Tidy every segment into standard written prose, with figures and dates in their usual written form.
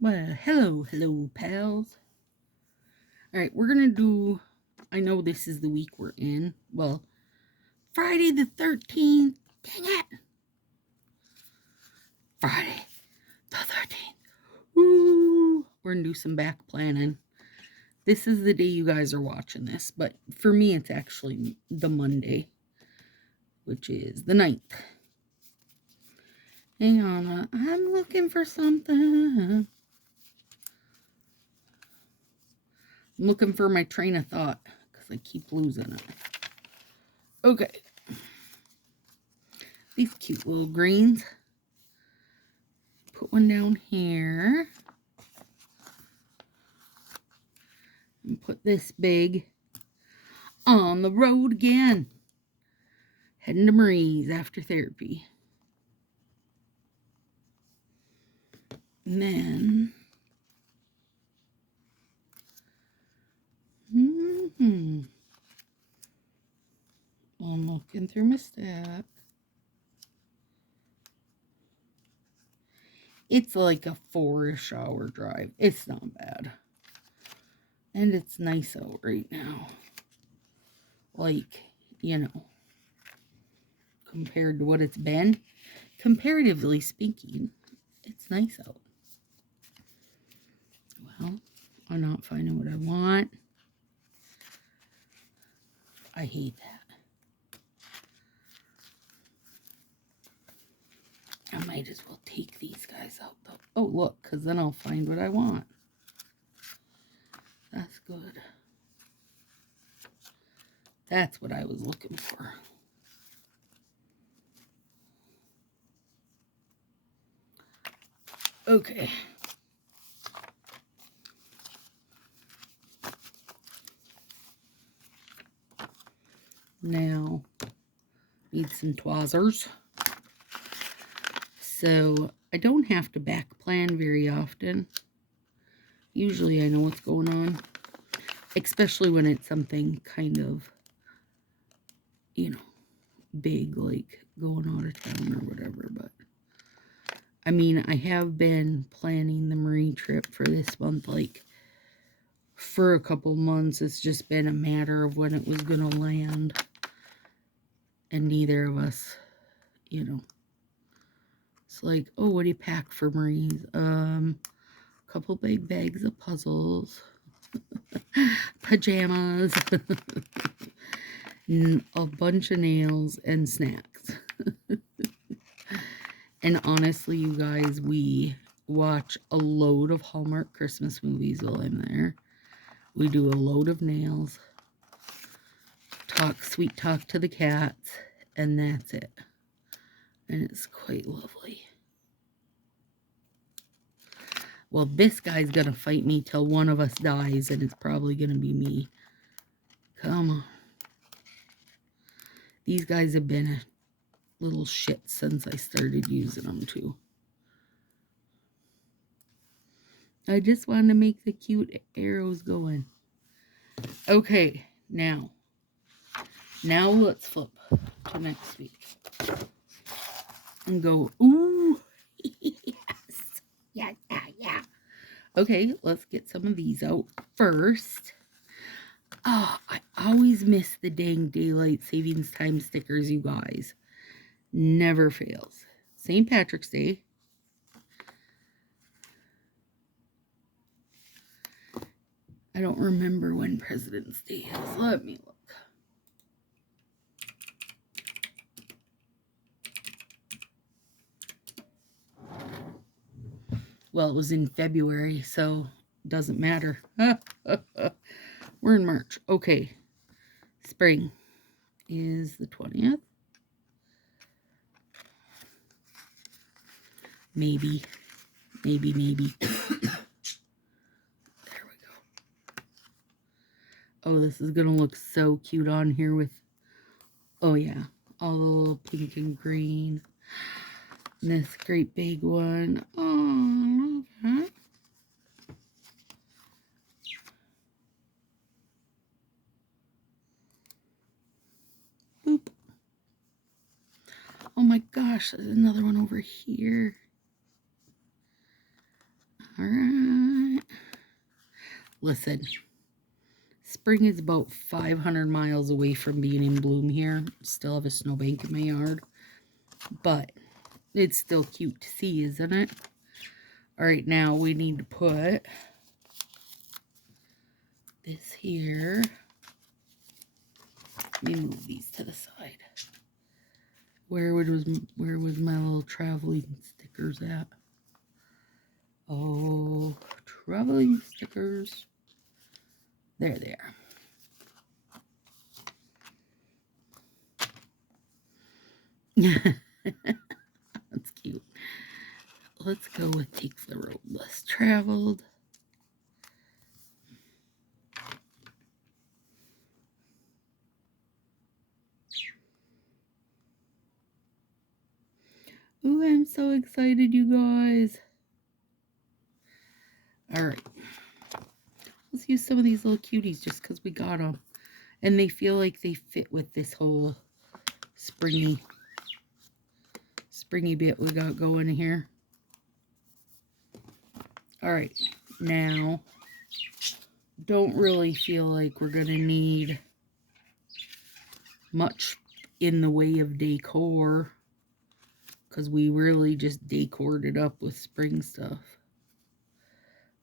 Well, hello, pals. All right, we're gonna do. I know this is the week we're in. Well, Friday the 13th. Dang it! Friday the 13th. Woo! We're gonna do some back planning. This is the day you guys are watching this, but for me, it's actually the Monday, which is the 9th. Hang on, I'm looking for something. I'm looking for my train of thought because I keep losing it. Okay. These cute little greens. Put one down here. And put this big on the road again. Heading to Marie's after therapy. And then... I'm looking through my stack. It's like a 4-ish hour drive. It's not bad. And it's nice out right now. Like, you know, compared to what it's been. Comparatively speaking, it's nice out. Well, I'm not finding what I want. I hate that. I might as well take these guys out though. Oh, look, because then I'll find what I want. That's good. That's what I was looking for. Okay. Now, need some twazzers. So, I don't have to back plan very often. Usually I know what's going on. Especially when it's something kind of, you know, big, like going out of town or whatever. But, I mean, I have been planning the Marie trip for this month, like, for a couple months. It's just been a matter of when it was going to land. And neither of us, you know. It's like, oh, what do you pack for Marie's? A couple big bags of puzzles, pajamas, a bunch of nails, and snacks. And honestly, you guys, we watch a load of Hallmark Christmas movies while I'm there. We do a load of nails, sweet talk to the cats, and that's it. And it's quite lovely. Well, this guy's gonna fight me till one of us dies, and it's probably gonna be me. Come on. These guys have been a little shit since I started using them too. I just wanted to make the cute arrows going. Okay, now let's flip to next week. And go, ooh, yes, yeah. Okay, let's get some of these out first. Oh, I always miss the dang daylight savings time stickers, you guys. Never fails. St. Patrick's Day. I don't remember when President's Day is. Let me look. Well, it was in February, so it doesn't matter. We're in March. Okay. Spring is the 20th. Maybe. There we go. Oh, this is going to look so cute on here with, oh yeah, all the little pink and green. And this great big one. Oh, I love that. Boop. Oh my gosh, there's another one over here. All right. Listen, spring is about 500 miles away from being in bloom here. Still have a snowbank in my yard, but it's still cute to see, isn't it? All right, now we need to put this here. Let me move these to the side. Where was my little traveling stickers at? Oh, traveling stickers. There they are. That's cute. Let's go with take the road less traveled. Ooh, I'm so excited, you guys. All right. Let's use some of these little cuties just because we got them. And they feel like they fit with this whole springy bit we got going here. All right. Now, don't really feel like we're going to need much in the way of decor, because we really just decored it up with spring stuff.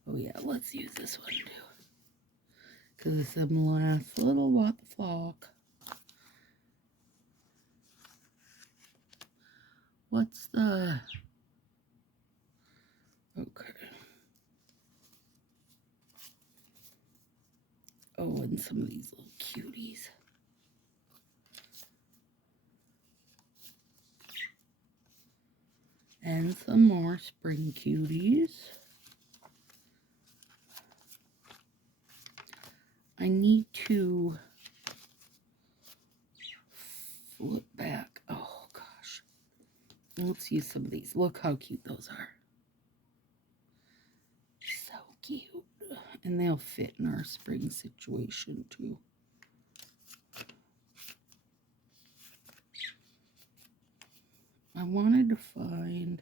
Oh yeah, let's use this one too, because it's the last little what the flock. What's the... Okay. Oh, and some of these little cuties. And some more spring cuties. I need to flip back. Oh, gosh. Let's use some of these. Look how cute those are. So cute. And they'll fit in our spring situation, too. I wanted to find...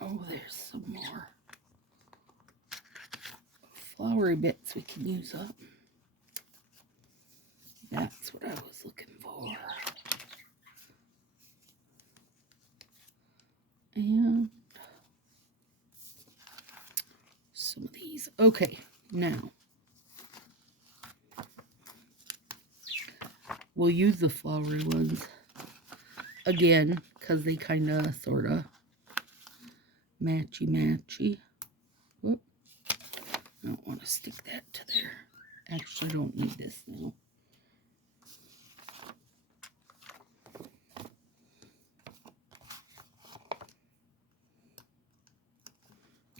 Oh, there's some more flowery bits we can use up. That's what I was looking for. And some of these. Okay, now we'll use the flowery ones again because they kind of sort of matchy. Whoop. I don't want to stick that to there. Actually, I don't need this now.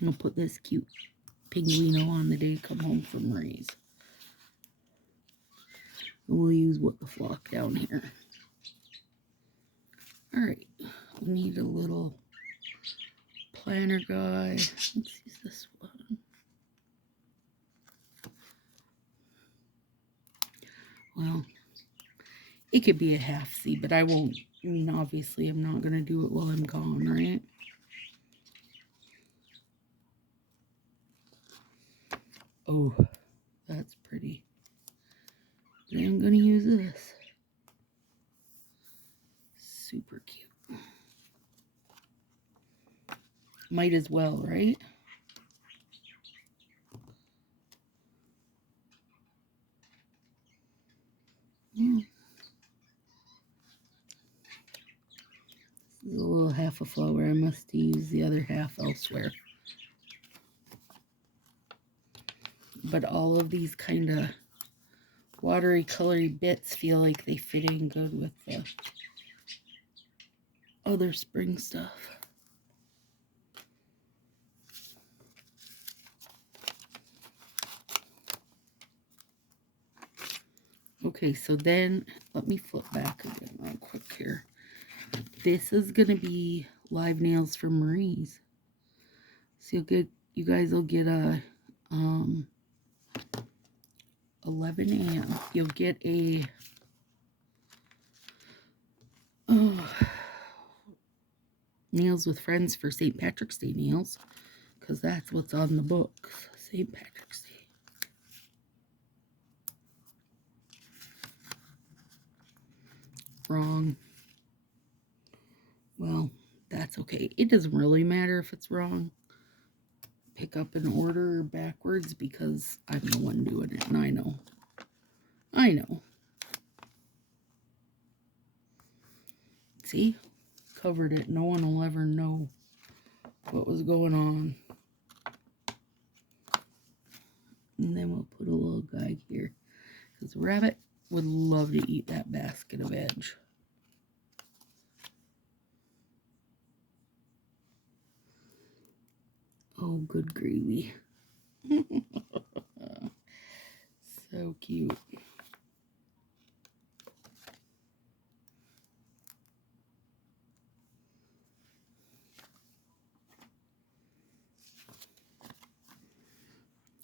I'll put this cute pinguino on the day I come home from Ray's. And we'll use what the flock down here. Alright, we need a little planner guy. Let's use this one. Well, it could be a half C, but I won't. I mean, obviously, I'm not going to do it while I'm gone, right? Oh, that's pretty. But I'm going to use this. Super cute. Might as well, right? Yeah. This is a little half a flower. I must use the other half elsewhere. But all of these kind of watery, colory bits feel like they fit in good with the other spring stuff. Okay, so then let me flip back again real quick here. This is going to be live nails from Marie's. So you guys will get a 11 a.m. You'll get a Nails with Friends for St. Patrick's Day nails, because that's what's on the books. St. Patrick's Day. Wrong. Well, that's okay. It doesn't really matter if it's wrong. Pick up an order backwards because I'm the one doing it, and I know. I know. See? Covered it. No one will ever know what was going on. And then we'll put a little guy here, because the rabbit would love to eat that basket of veg. Oh, good gravy. So cute.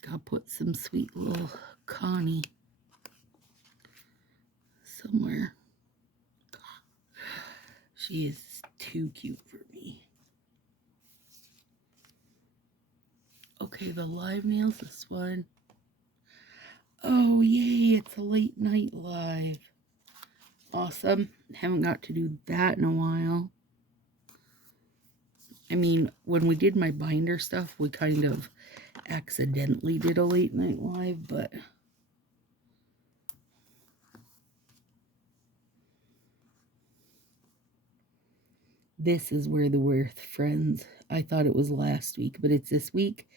Gotta put some sweet little Connie somewhere. She is too cute for me. Okay, the live nails, this one. Oh, yay, it's a late night live. Awesome. Haven't got to do that in a while. I mean, when we did my binder stuff, we kind of accidentally did a late night live, but this is where the Worth Friends. I thought it was last week, but it's this week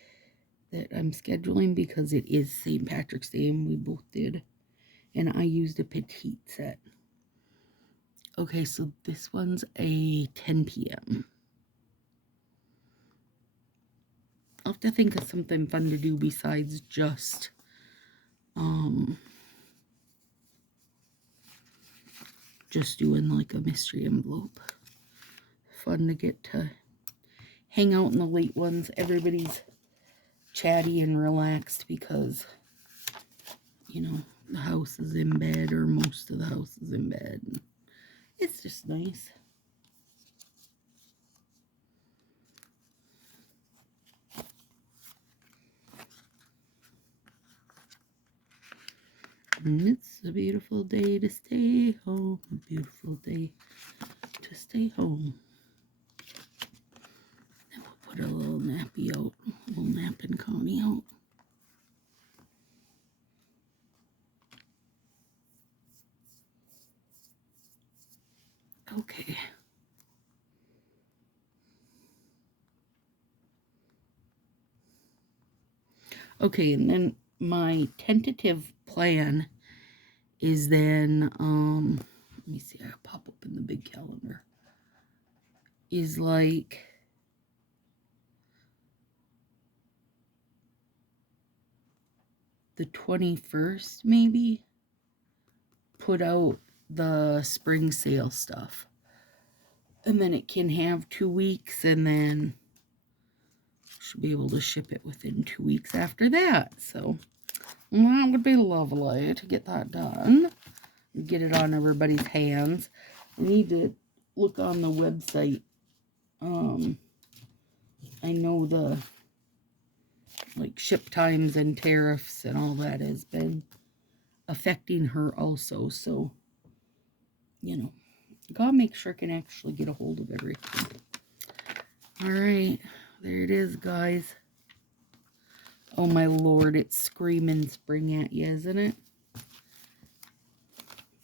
that I'm scheduling because it is St. Patrick's Day and we both did. And I used a petite set. Okay, so this one's a 10 p.m. I'll have to think of something fun to do besides just doing like a mystery envelope. Fun to get to hang out in the late ones. Everybody's chatty and relaxed because, you know, the house is in bed, or most of the house is in bed. It's just nice. And it's a beautiful day to stay home. A beautiful day to stay home. And we'll put a little nappy out. A little napping Connie out. Okay. Okay, and then my tentative plan is then, let me see, I'll pop up in the big calendar, is like the 21st, maybe, put out the spring sale stuff. And then it can have 2 weeks, and then should be able to ship it within 2 weeks after that. So that would be lovely to get that done. Get it on everybody's hands. I need to look on the website. I know the like ship times and tariffs and all that has been affecting her also. So, you know, gotta make sure I can actually get a hold of everything. All right, there it is, guys. Oh my Lord, it's screaming spring at you, isn't it?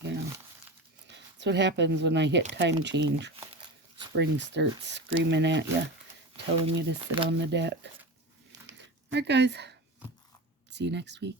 Yeah. That's what happens when I hit time change. Spring starts screaming at you, telling you to sit on the deck. All right, guys. See you next week.